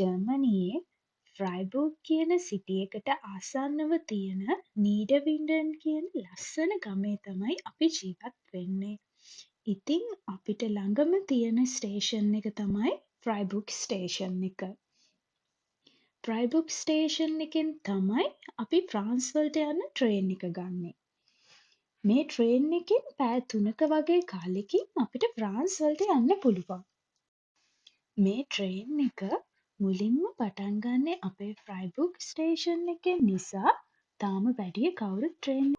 ජර්මනියේ ෆ්‍රයිබූග් කියන සිටි එකට ආසන්නව තියෙන නීඩවින්ඩන් කියන ලස්සන ගමේ තමයි අපි ජීවත් වෙන්නේ. ඉතින් අපිට ළඟම තියෙන ස්ටේෂන් එක තමයි ෆ්‍රයිබූග් ස්ටේෂන් එක. ෆ්‍රයිබූග් ස්ටේෂන් එකෙන් තමයි අපි ෆ්‍රාන්ස් වලට යන ට්‍රේන් එක ගන්නෙ. මේ ට්‍රේන් එකෙන් පැය 3ක වගේ කාලෙකින් අපිට ෆ්‍රාන්ස් වලට යන්න පුළුවන්. මේ ට්‍රේන් එක මුලින්ම පටන් ගන්නේ අපේ ෆ්‍රයිබූග් ස්ටේෂන් එකෙන් නිසා තාම වැඩිය කවුරුත් ට්‍රේන්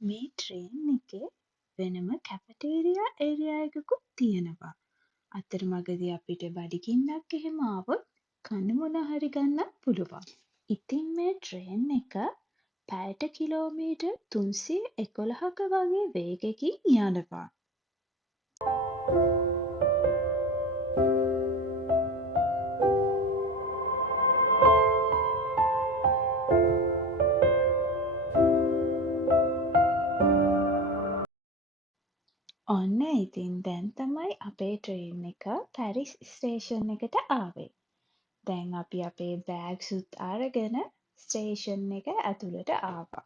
මේ ට්‍රේන් එකේ වෙනම කැෆටේරියා ඒරියා එකකුත් තියෙනවා. අතරමඟදී අපිට බඩගින්නක් එහෙම ආවොත් කන්න මොනා හරි ගන්නත් පුළුවන්. ඉතින් මේ ට්‍රේන් එක පැයට කිලෝමීටර් 311ක වගේ වේගෙකින් යනවා. ඔන්න ඉතින් දැන් තමයි අපේ ට්‍රේන් එක පැරිස් ස්ටේෂන් එකට ආවේ. දැන් අපි අපේ බෑග්සුත් අරගෙන ස්ටේෂන් එක ඇතුළට ආවා.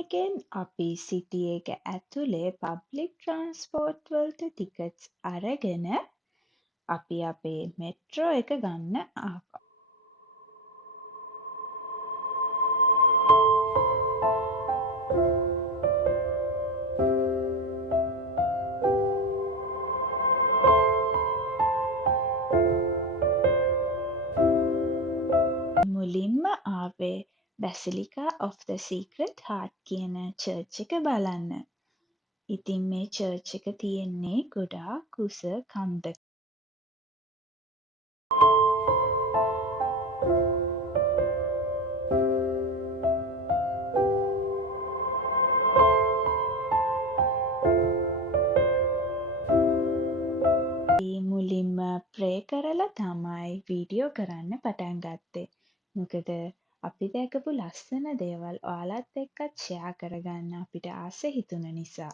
එකෙන් අපි සිටි එක ඇතුලේ පබ්ලික් ට්‍රාන්ස්පෝර්ට් වලට ටිකට්ස් අරගෙන අපි අපේ මෙට්‍රෝ එක ගන්න ආවා. මුලින්ම ආවේ බැසිලිකා of the Sacred Heart කියන චර්ච් එක බලන්න. ඉතින් මේ චර්ච් එක තියෙන්නේ ගොඩාක් උස කන්දක. මුලින්ම ප්‍රේ කරලා තමයි වීඩියෝ කරන්න පටන් ගත්තේ. මොකද අපි දැකපු ලස්සන දේවල් ඔයාලත් එක්කත් ෂෙයා කරගන්න අපිට ආස හිතුන නිසා.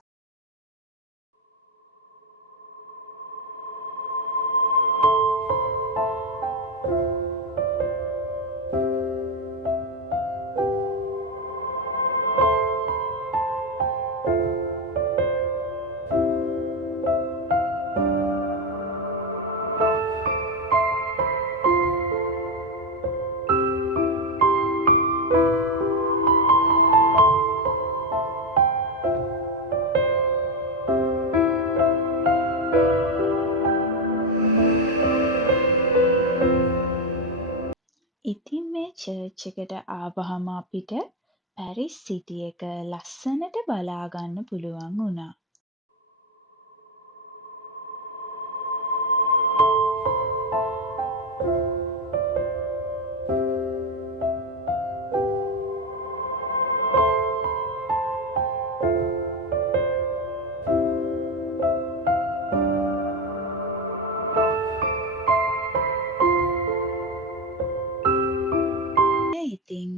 ඉතින් මේ චර්ච් එකට ආවහම අපිට පැරිස් සිටි එක ලස්සනට බලා ගන්න පුළුවන් වුණා. ඉතින්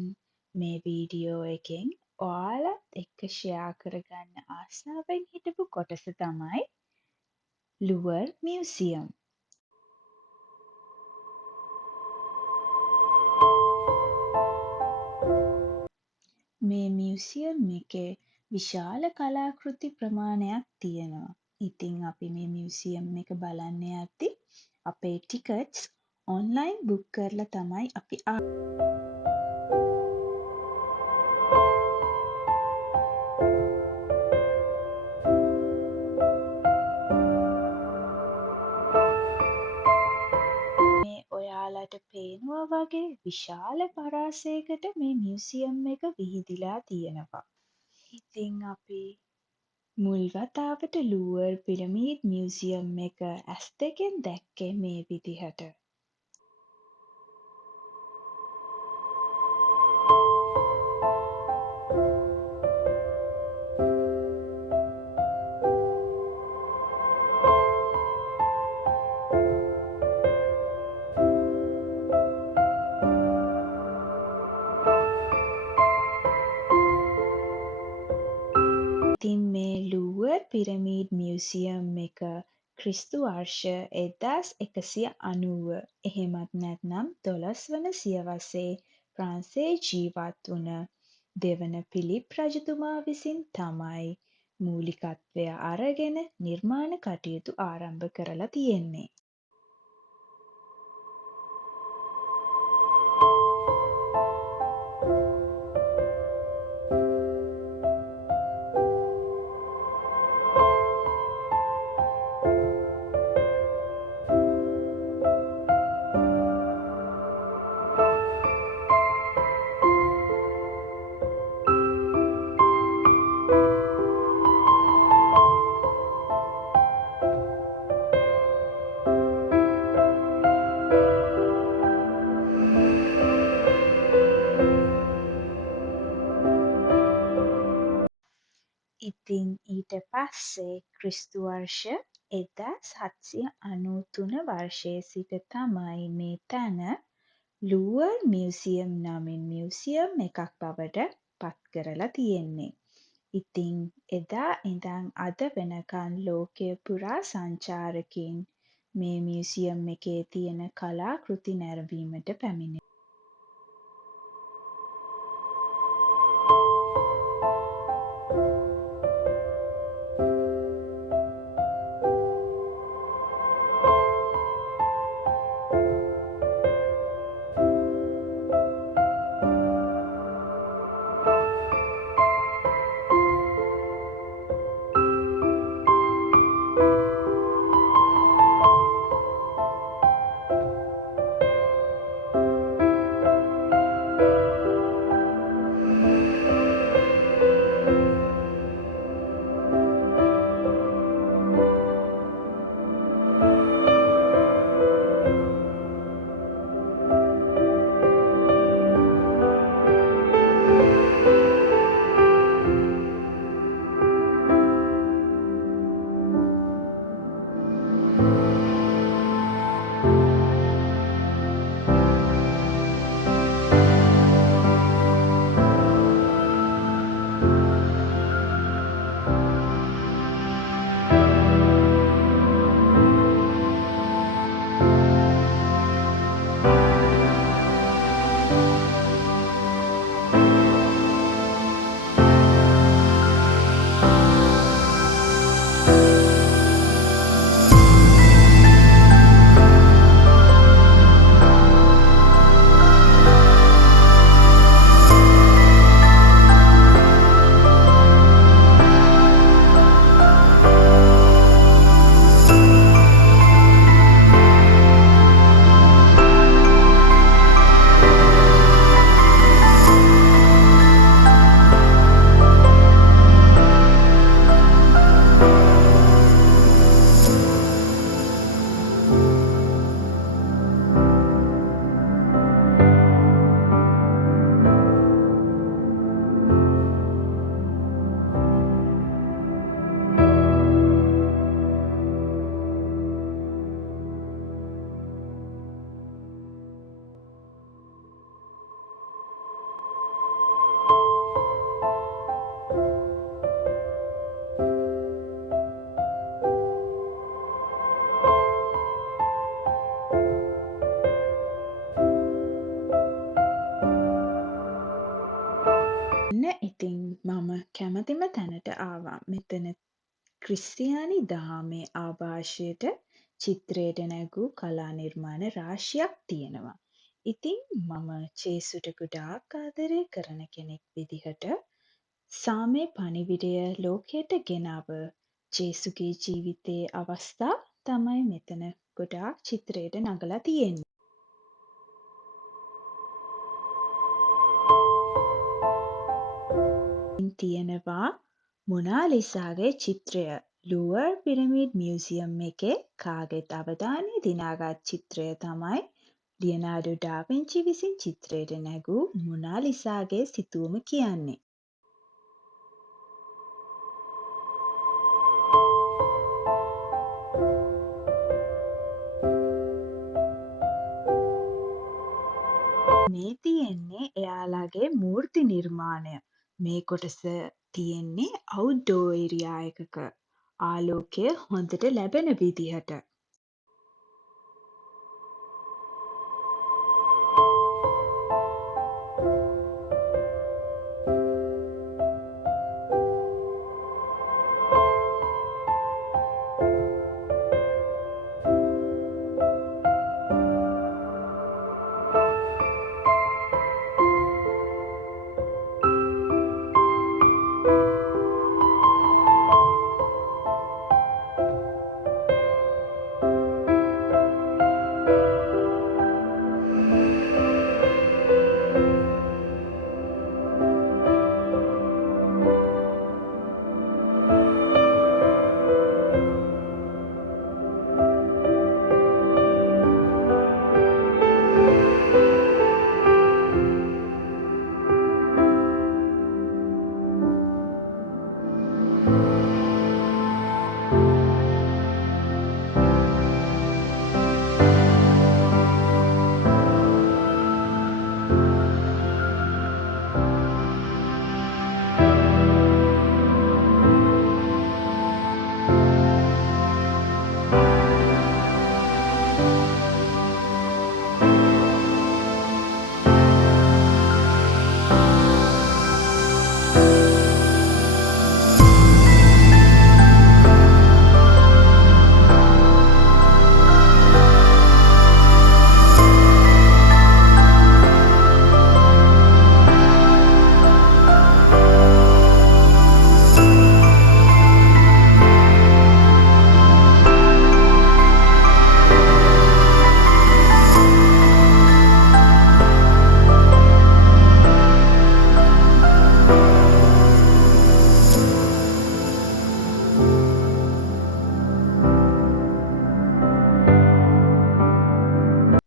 මේ වීඩියෝ එකෙන් ඔයාලත් එක්ක ෂෙයා කරගන්න ආසාවෙන් හිටපු කොටස තමයි ලුවර් මියුසියම්. මේ මියුසියම් එකේ විශාල කලාකෘති ප්‍රමාණයක් තියෙනවා. ඉතින් අපි මේ මියුසියම් එක බලන්න යද්දි අපේ ටිකට්ස් ඔන්ලයින් බුක් කරලා තමයි අපි මේ ඔයාලට පේනවා වගේ විශාල පරාසයකට මේ මියුසියම් එක විහිදිලා තියෙනවා. ඉතින් අපි මුල් වතාවට ලූවර් පිරමීඩ් මියුසියම් එක ඇස් දෙකෙන් දැක්කේ මේ විදිහට. මියුසියම් එක ක්‍රිස්තු වර්ෂ 1190 එහෙමත් නැත්නම් 12 වන සියවසේ ප්‍රංසයේ ජීවත් වුණ දෙවන පිලිප් රජතුමා විසින් තමයි මූලිකත්වය අරගෙන නිර්මාණ කටයුතු ආරම්භ කරලා තියෙන්නේ. ඉතින් ඊට පස්සේ ක්‍රිස්තු වර්ෂ 1793 වර්ෂයේ සිට තමයි මේ තැන ලූවර් මියුසියම් නමින් මියුසියම් එකක් බවට පත් කරලා තියෙන්නේ. ඉතින් එදා ඉඳන් අද වෙනකන් ලෝකය පුරා සංචාරකයින් මේ මියුසියම් එකේ තියෙන කලා කෘති නැරඹීමට පැමිණෙනවා. ඉතින් මම කැමතිම තැනට ආවා. මෙතන ක්‍රිස්තියානි දහමේ ආභාෂයට චිත්‍රයට නැගූ කලා නිර්මාණ රාශියක් තියෙනවා. ඉතින් මම ජේසුට ගොඩාක් ආදරය කරන කෙනෙක් විදිහට සාමේ පණිවිඩය ලෝකයට ගෙනාව ජේසුගේ ජීවිතයේ අවස්ථා තමයි මෙතන ගොඩාක් චිත්‍රයට නගලා තියෙන්නේ. තියෙනවා මොනාලිසාගේ චිත්‍රය ලුවර් පිරමිඩ් මියුසියම් එකේ කාගෙත් අවධානය දිනාගත් චිත්‍රය තමයි ලියනාඩෝ ඩා වින්චි විසින් චිත්‍රයට නැගූ මොනාලිසාගේ සිතුවම කියන්නේ. මේ තියෙන්නේ එයාලගේ මූර්ති නිර්මාණය. මේ කොටස තියෙන්නේ අවුට්ඩෝර් ඒරියා එකක. ආලෝකය හොඳට ලැබෙන විදිහට.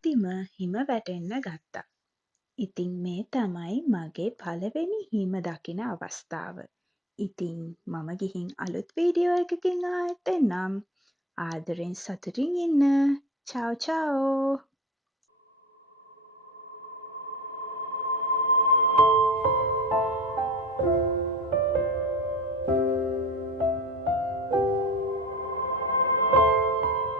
අන්තිම හිම වැටෙන්න ගත්තා. ඉතින් මේ තමයි මගේ පළවෙනි හිම දකින අවස්ථාව. ඉතින් මම ගිහින් අලුත් වීඩියෝ එකකින් ආයෙත් එන්නම්. ආදරෙන් සතුටින් ඉන්න. චාව් චාව්.